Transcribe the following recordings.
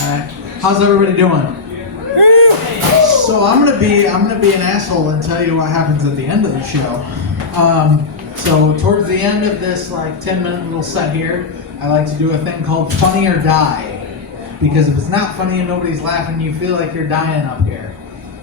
Alright. How's everybody doing? So I'm gonna be an asshole and tell you what happens at the end of the show. So towards the end of this 10-minute little set here, I like to do a thing called Funny or Die. Because if it's not funny and nobody's laughing, you feel like you're dying up here.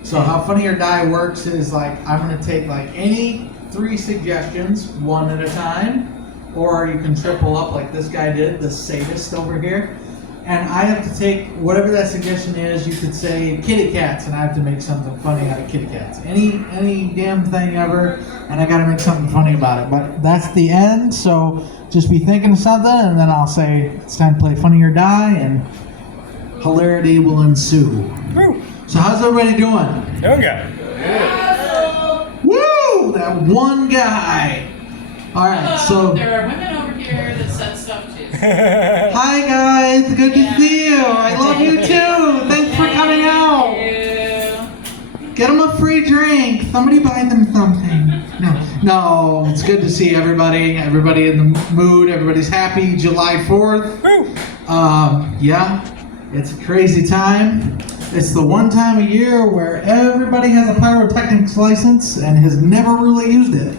So how Funny or Die works is I'm gonna take any 3 suggestions, one at a time, or you can triple up like this guy did, the sadist over here. And I have to take whatever that suggestion is. You could say kitty cats, and I have to make something funny out of kitty cats. Any damn thing ever, and I gotta make something funny about it. But that's the end, so just be thinking of something, and then I'll say it's time to play Funny or Die, and hilarity will ensue. Woo. So how's everybody doing? Doing good. Woo! That one guy. All right, so there are women over here that said stuff too. hi guys, good to see you. I love you too. Thanks for coming out. Get them a free drink. Somebody buy them something. No, it's good to see everybody. Everybody in the mood. Everybody's happy. July 4th. Woo. Yeah, it's a crazy time. It's the one time a year where everybody has a pyrotechnics license and has never really used it.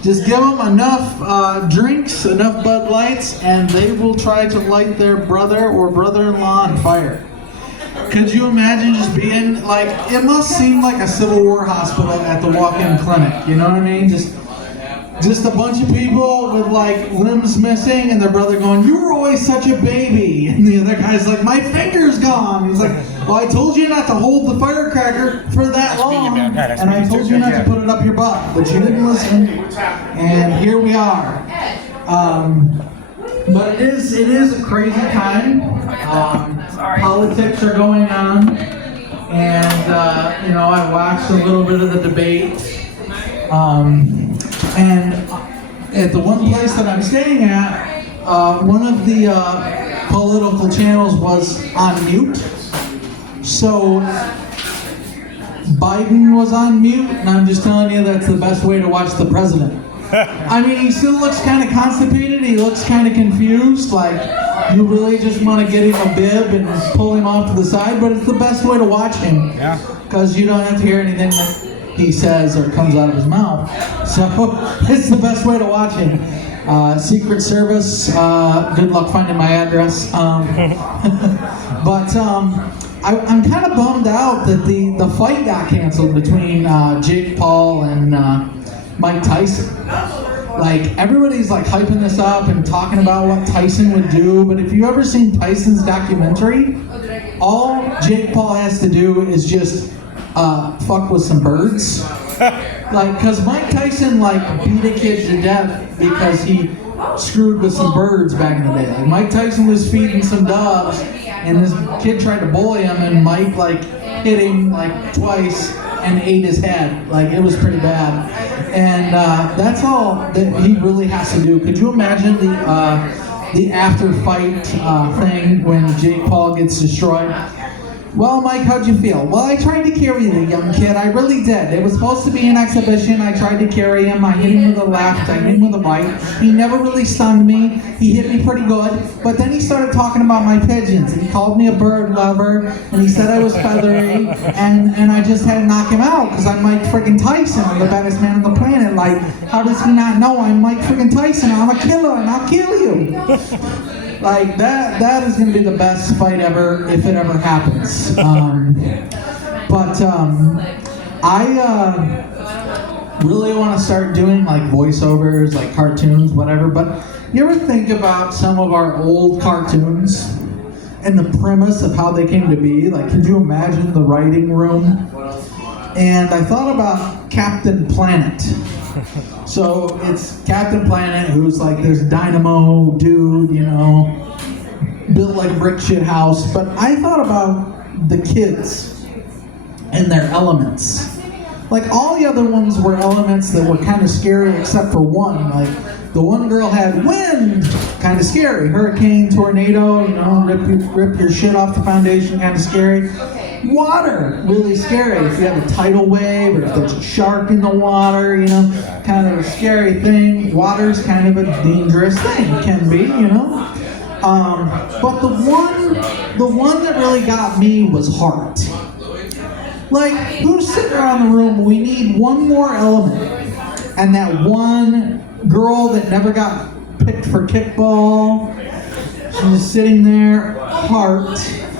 Just give them enough drinks, enough Bud Lights, and they will try to light their brother or brother-in-law on fire. Could you imagine just being it must seem like a Civil War hospital at the walk-in clinic, you know what I mean? Just a bunch of people with limbs missing and their brother going, "You were always such a baby." And the other guy's like, "My finger's gone." He's like, "Well, I told you not to hold the firecracker for that long, and I told you not to put it up your butt, but you didn't listen." And here we are. But it is a crazy time. Politics are going on, and I watched a little bit of the debate. And at the one place that I'm staying at, one of the political channels was on mute. So Biden was on mute, and I'm just telling you that's the best way to watch the president. I mean, he still looks kind of constipated. He looks kind of confused. You really just want to get him a bib and pull him off to the side, but it's the best way to watch him. Yeah. Because you don't have to hear anything that he says or comes out of his mouth. So it's the best way to watch him. Secret Service, good luck finding my address. But I'm kind of bummed out that the fight got canceled between Jake Paul and Mike Tyson. Everybody's hyping this up and talking about what Tyson would do, but if you've ever seen Tyson's documentary, all Jake Paul has to do is just fuck with some birds. Cause Mike Tyson beat a kid to death because he screwed with some birds back in the day. Mike Tyson was feeding some doves and this kid tried to bully him and Mike hit him twice and ate his head. It was pretty bad. And that's all that he really has to do. Could you imagine the after fight thing when Jake Paul gets destroyed? Well, Mike, how'd you feel? Well, I tried to carry the young kid. I really did. It was supposed to be an exhibition. I tried to carry him. I hit him with a left. I hit him with a right. He never really stunned me. He hit me pretty good. But then he started talking about my pigeons. And he called me a bird lover. And he said I was feathery. And I just had to knock him out because I'm Mike friggin' Tyson. I'm the baddest man on the planet. How does he not know I'm Mike friggin' Tyson? I'm a killer and I'll kill you. That is going to be the best fight ever if it ever happens. I really want to start doing voiceovers, cartoons, whatever. But you ever think about some of our old cartoons and the premise of how they came to be? Could you imagine the writing room? And I thought about Captain Planet. So it's Captain Planet, who's this dynamo dude, built like a brick shit house. But I thought about the kids and their elements. All the other ones were elements that were kind of scary except for one. The one girl had wind, kind of scary. Hurricane, tornado, rip your shit off the foundation, kind of scary. Water, really scary. If you have a tidal wave or if there's a shark in the water, kind of a scary thing. Water's kind of a dangerous thing, can be, But the one that really got me was heart. Like, who's sitting around the room? We need one more element. And that one girl that never got picked for kickball, she's just sitting there, heart.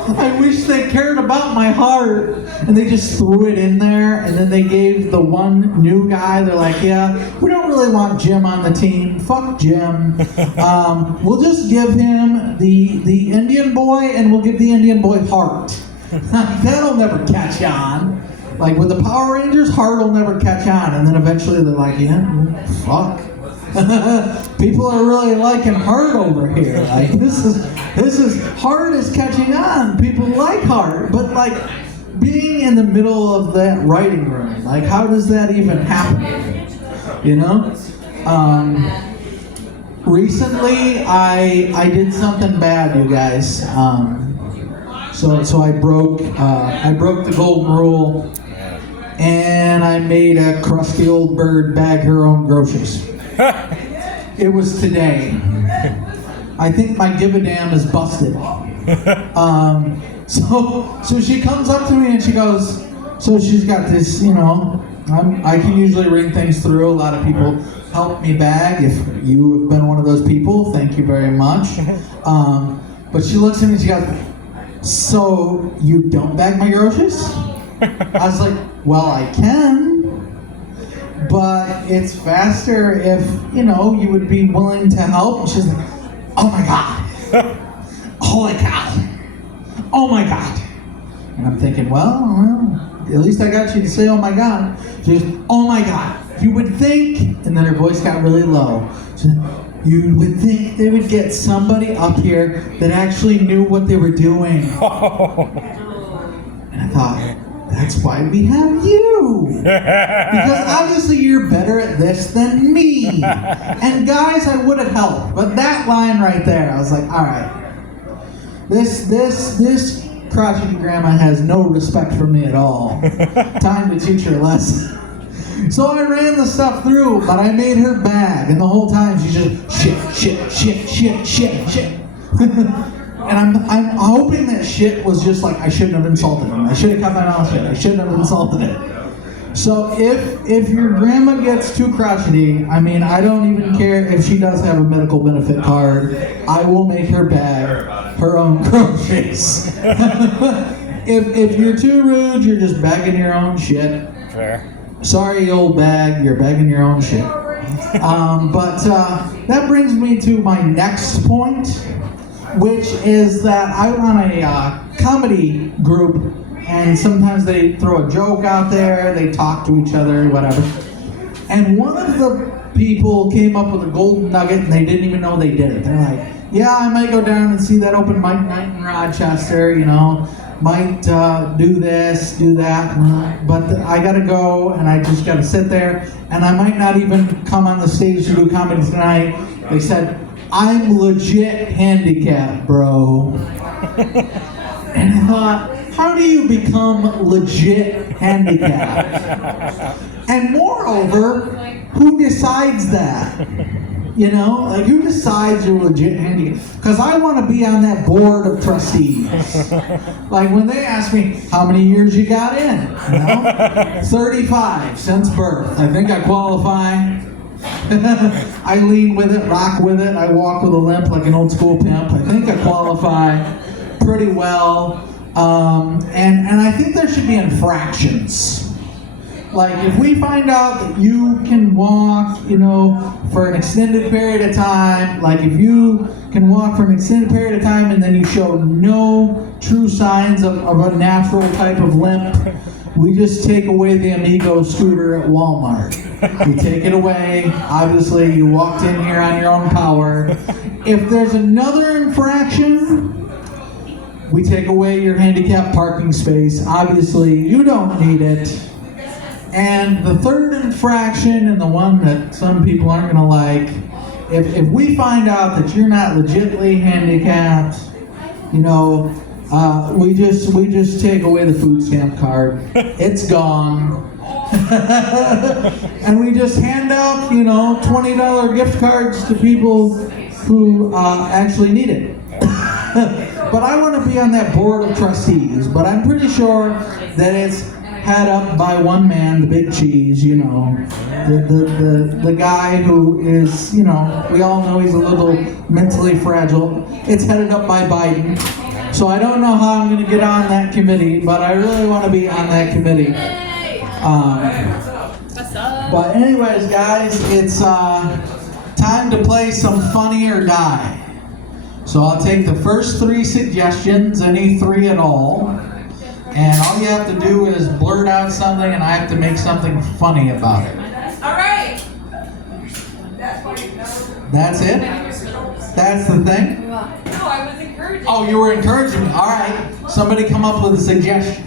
I wish they cared about my heart. And they just threw it in there, and then they gave the one new guy, they're like, yeah, we don't really want Jim on the team. Fuck Jim. We'll just give him the Indian boy, and we'll give the Indian boy heart. That'll never catch on. Like with the Power Rangers, heart will never catch on. And then eventually they're like, yeah, fuck. People are really liking heart over here. Like this is heart is catching on. People like heart, but like being in the middle of that writing room, like how does that even happen? You know? Recently I did something bad, you guys. So I broke the golden rule, and I made a crusty old bird bag her own groceries. It was today. I think my give a damn is busted. So she comes up to me and she goes, so she's got this, you know, I can usually ring things through. A lot of people help me bag. If you have been one of those people, thank you very much. But she looks at me and she goes, so you don't bag my groceries? I was like, well, I can, but it's faster if, you know, you would be willing to help. And she's like, oh my God. Holy cow. Oh my God. And I'm thinking, well, at least I got you to say, oh my God. She goes, oh my God. You would think, and then her voice got really low. She said, you would think they would get somebody up here that actually knew what they were doing. And I thought, that's why we have you. Because obviously you're better at this than me. And guys, I would have helped. But that line right there, I was like, all right. This crotchety grandma has no respect for me at all. Time to teach her a lesson. So I ran the stuff through, but I made her bag, and the whole time she's just shit. And I'm hoping that shit was just like, I shouldn't have insulted him. I should have kept my mouth shut. I shouldn't have insulted him. So if your grandma gets too crotchety, I mean, I don't even care if she does have a medical benefit card. I will make her bag her own groceries. If you're too rude, you're just bagging your own shit. Fair. Sorry, old bag, you're bagging your own shit. But that brings me to my next point, which is that I run a comedy group, and sometimes they throw a joke out there, they talk to each other, whatever. And one of the people came up with a golden nugget, and they didn't even know they did it. They're like, yeah, I might go down and see that open mic night in Rochester, you know, might do this, do that, but I gotta go, and I just gotta sit there, and I might not even come on the stage to do comedy tonight. They said, I'm legit handicapped, bro. And I thought, how do you become legit handicapped? And moreover, who decides that? You know, like who decides you're legit handicapped? Because I want to be on that board of trustees. Like when they ask me, how many years you got in? You know, 35 since birth. I think I qualify. I lean with it, rock with it. I walk with a limp like an old school pimp. I think I qualify pretty well. And I think there should be infractions. Like if we find out that you can walk, you know, for an extended period of time, like if you can walk for an extended period of time and then you show no true signs of a natural type of limp, we just take away the Amigo scooter at Walmart. We take it away. Obviously, you walked in here on your own power. If there's another infraction, we take away your handicapped parking space. Obviously, you don't need it. And the third infraction, and the one that some people aren't going to like, if we find out that you're not legitimately handicapped, you know, we just take away the food stamp card. It's gone. And we just hand out, you know, $20 gift cards to people who actually need it. but I want to be on that board of trustees. But I'm pretty sure that it's head up by one man, the big cheese, you know, the guy who is, you know, we all know he's a little mentally fragile. It's headed up by Biden. So I don't know how I'm going to get on that committee, but I really want to be on that committee. But anyways, guys, it's time to play some Funny or Die. So I'll take the first 3 suggestions, any 3 at all, and all you have to do is blurt out something, and I have to make something funny about it. All right. That's it? That's the thing? No, I was encouraging. Oh, you were encouraging me. All right. Somebody come up with a suggestion.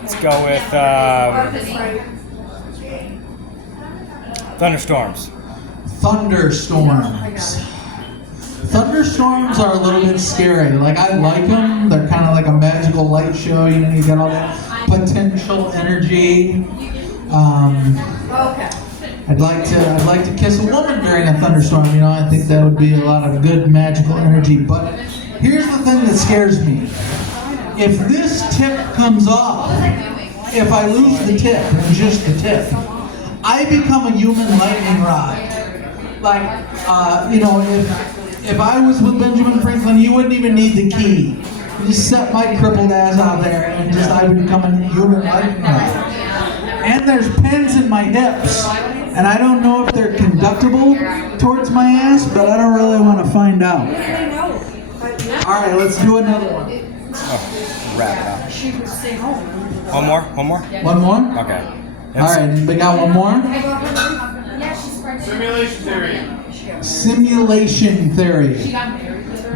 Let's go with thunderstorms. Thunderstorms. Thunderstorms are a little bit scary. Like, I like them. They're kind of like a magical light show. You know, you get all that potential energy. I'd like to kiss a woman during a thunderstorm. You know, I think that would be a lot of good magical energy. But here's the thing that scares me. If this tip comes off, if I lose the tip, and just the tip, I become a human lightning rod. Like, you know, if I was with Benjamin Franklin, you wouldn't even need the key. You just set my crippled ass out there, and just I would become a human lightning rod. And there's pins in my hips, and I don't know if they're conductible towards my ass, but I don't really want to find out. All right, let's do another one. Oh, wrap it up. One more? One more? Okay. All right, anybody got one more? Simulation theory. Simulation theory.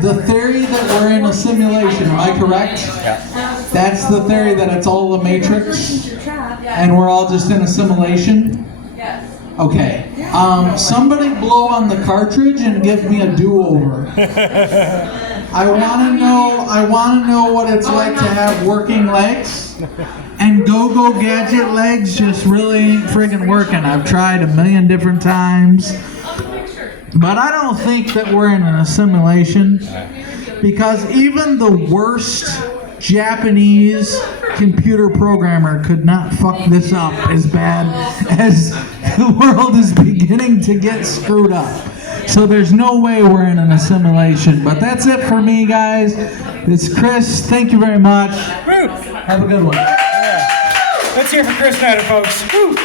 The theory that we're in a simulation, am I correct? Yeah. That's the theory that it's all the Matrix, and we're all just in a simulation? Yes. Okay. Somebody blow on the cartridge and give me a do-over. I want to know what it's like to have working legs, and go-go gadget legs just really ain't friggin' working. I've tried a million different times, but I don't think that we're in a simulation, because even the worst Japanese computer programmer could not fuck this up as bad as the world is beginning to get screwed up. So there's no way we're in an assimilation. But that's it for me, guys. It's Chris. Thank you very much. Woo! Have a good one. Yeah. Let's hear for Chris Snyder, folks. Woo!